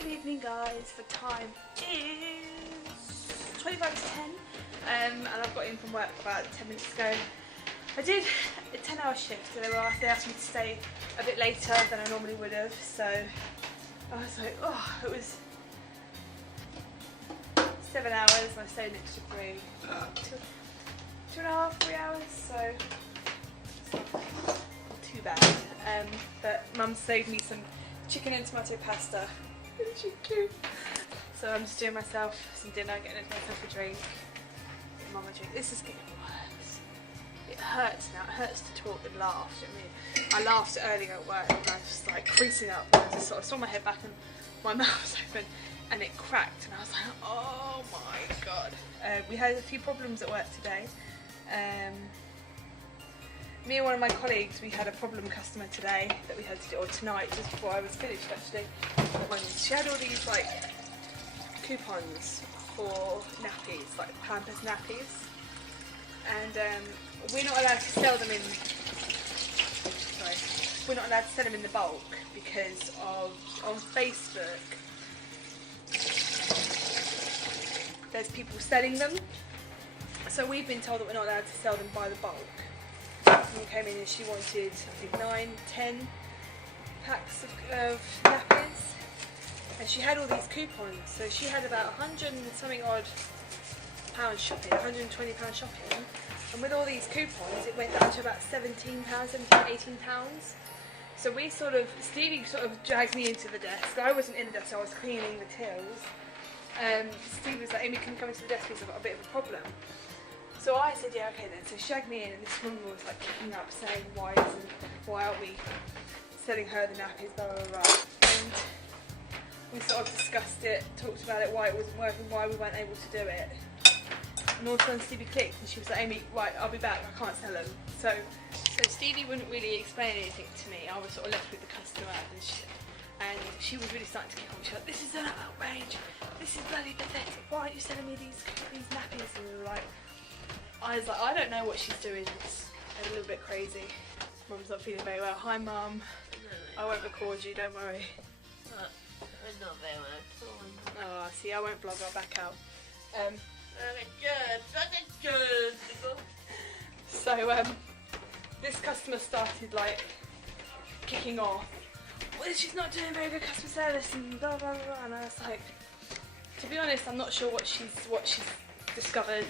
Good evening guys, the time is 25 to 10 and I've got in from work about 10 minutes ago. I did a 10-hour shift, so they asked me to stay a bit later than I normally would have, so I was like, oh, it was 7 hours and I stayed an extra 2.5, 3 hours, so it's not too bad. But Mum saved me some chicken and tomato pasta. She cute. So I'm just doing myself some dinner, getting myself a drink. Get Mum a drink. This is getting worse. It hurts now. It hurts to talk and laugh. Do you know what I mean? I laughed earlier at work and I was just like creasing up. And I just sort of saw my head back and my mouth was open and it cracked and I was like, oh my god. We had a few problems at work today. Me and one of my colleagues, we had a problem customer today that we had to do, or tonight, just before I was finished actually. She had all these like coupons for nappies, like Pampers nappies, and we're not allowed to sell them in. Sorry, we're not allowed to sell them in the bulk because of on Facebook there's people selling them. So we've been told that we're not allowed to sell them by the bulk. Someone came in and she wanted, I think, 9-10 packs of nappies, and she had all these coupons. So she had about 100 and something odd pounds shopping, 120 pounds shopping, and with all these coupons, it went down to about 17 pounds, 18 pounds. So we Stevie sort of dragged me into the desk. I wasn't in the desk, so I was cleaning the tills. Stevie was like, Amy, can you come into the desk because I've got a bit of a problem. So I said, yeah, okay then. So she shagged me in and this woman was like kicking up saying, why aren't we selling her the nappies, blah, blah, blah. And we sort of discussed it, talked about it, why it wasn't working, why we weren't able to do it. And all of a sudden Stevie clicked and she was like, Amy, right, I'll be back, I can't sell them. So Stevie wouldn't really explain anything to me. I was sort of left with the customer and she was really starting to kick on. She was like, this is an outrage, this is bloody pathetic, why aren't you selling me these nappies? And we were like, I was like, I don't know what she's doing, it's a little bit crazy. Mum's not feeling very well. Hi Mum, I won't record you, don't worry. I'm not very well. Oh, see, I won't vlog, I'll back out. So, this customer started like kicking off. Well, she's not doing very good customer service and blah blah blah, and I was like, to be honest, I'm not sure what she's discovered,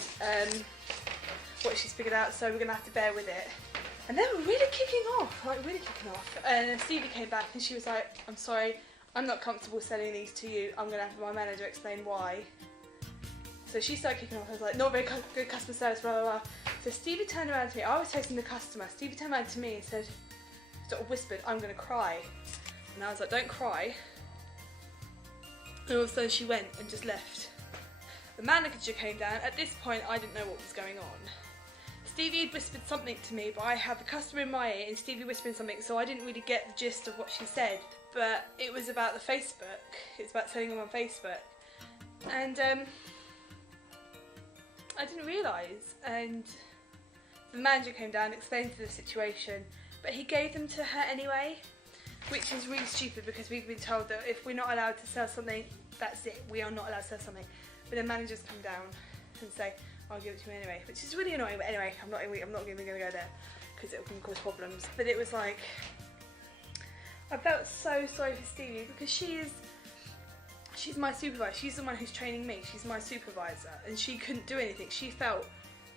what she's figured out, so we're gonna have to bear with it. And they were really kicking off, and Stevie came back and she was like, I'm sorry, I'm not comfortable selling these to you, I'm gonna have my manager explain why. So she started kicking off. I was like, not very good customer service, blah blah blah. So Stevie turned around to me, I was texting the customer, Stevie turned around to me and said, sort of whispered, I'm gonna cry. And I was like, don't cry. And all of a sudden she went and just left. The manager came down. At this point I didn't know what was going on. Stevie had whispered something to me, but I had the customer in my ear and Stevie whispered something, so I didn't really get the gist of what she said. But it was about the Facebook. It's about selling them on Facebook. And I didn't realise. And the manager came down and explained the situation, but he gave them to her anyway, which is really stupid because we've been told that if we're not allowed to sell something, that's it, we are not allowed to sell something. But the managers come down and say, I'll give it to you anyway, which is really annoying. But anyway, I'm not even going to go there because it can cause problems. But it was like, I felt so sorry for Stevie because she's my supervisor. She's the one who's training me. She's my supervisor, and she couldn't do anything. She felt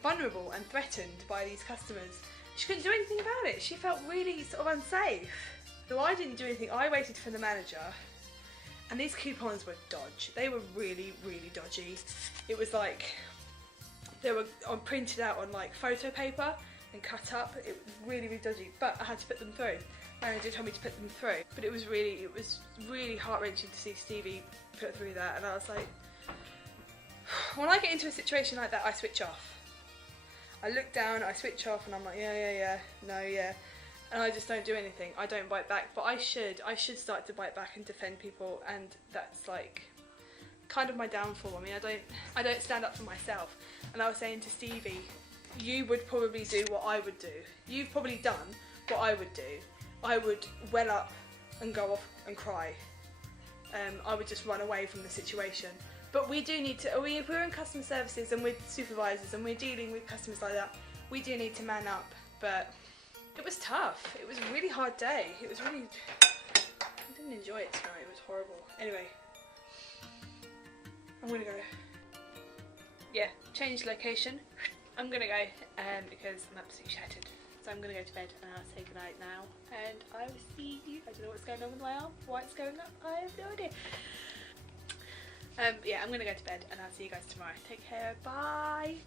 vulnerable and threatened by these customers. She couldn't do anything about it. She felt really sort of unsafe. So I didn't do anything. I waited for the manager. And these coupons were dodge. They were really, really dodgy. It was like, they were printed out on like photo paper and cut up. It was really, really dodgy, but I had to put them through. My manager told me to put them through. But it was really heart-wrenching to see Stevie put through that. And I was like, when I get into a situation like that, I switch off. I look down, I switch off, and I'm like, yeah, no, yeah. And I just don't do anything. I don't bite back, but I should start to bite back and defend people, and that's like kind of my downfall. I mean, I don't stand up for myself. And I was saying to Stevie, you would probably do what I would do. You've probably done what I would do. I would well up and go off and cry. I would just run away from the situation. But we do need to, if we're in customer services and we're supervisors and we're dealing with customers like that, we do need to man up. But it was tough. It was a really hard day. It was really, I didn't enjoy it tonight. It was horrible. Anyway, I'm gonna go. Yeah, change location. I'm gonna go because I'm absolutely shattered. So I'm gonna go to bed and I'll say goodnight now. And I will see you. I don't know what's going on with my arm, why it's going up. I have no idea. Yeah, I'm gonna go to bed and I'll see you guys tomorrow. Take care. Bye.